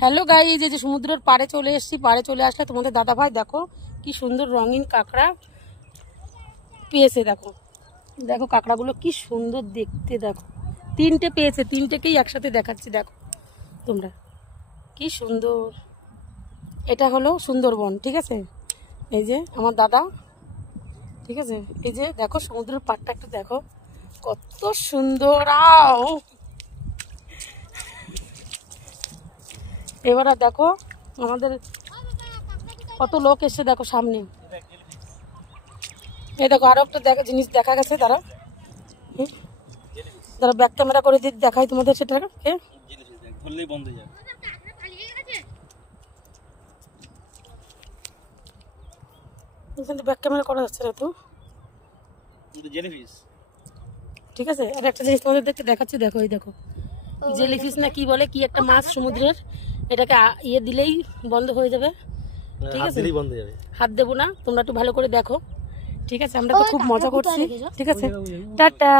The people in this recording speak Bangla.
হ্যালো গাইস, এই যে সমুদ্রের পাড়ে চলে এসেছি। পাড়ে চলে আসলে তোমাদের দাদা ভাই দেখো কি সুন্দর রঙিন কাঁকড়া পেয়েছে। দেখো দেখো কাঁকড়াগুলো কি সুন্দর দেখতে। দেখো তিনটে পেয়েছে, তিনটেকেই একসাথে দেখাচ্ছি। দেখো তোমরা কি সুন্দর। এটা হলো সুন্দরবন, ঠিক আছে। এই যে আমার দাদা, ঠিক আছে। এই যে দেখো সমুদ্রের পাড়টা একটু দেখো কত সুন্দর। এবার দেখো আমাদের কত লোক এসে দেখো সামনে। এই দেখো আরো একটা জিনিস দেখা গেছে। তারা ব্যাক ক্যামেরা করে দিয়ে দেখাই তোমাদের সেটাকে। ব্যাক ক্যামেরা করা যাচ্ছে না তো, ঠিক আছে। আর একটা জিনিস তোমাদের দেখাচ্ছি। দেখো এই দেখো জেলিফিশ না কি বলে, কি একটা মাছ সমুদ্রের। এটাকে ইয়ে দিলেই বন্ধ হয়ে যাবে, ঠিক আছে। হাত দেবো না, তোমরা একটু ভালো করে দেখো, ঠিক আছে। আমরা তো খুব মজা করছি, ঠিক আছে। টাটা।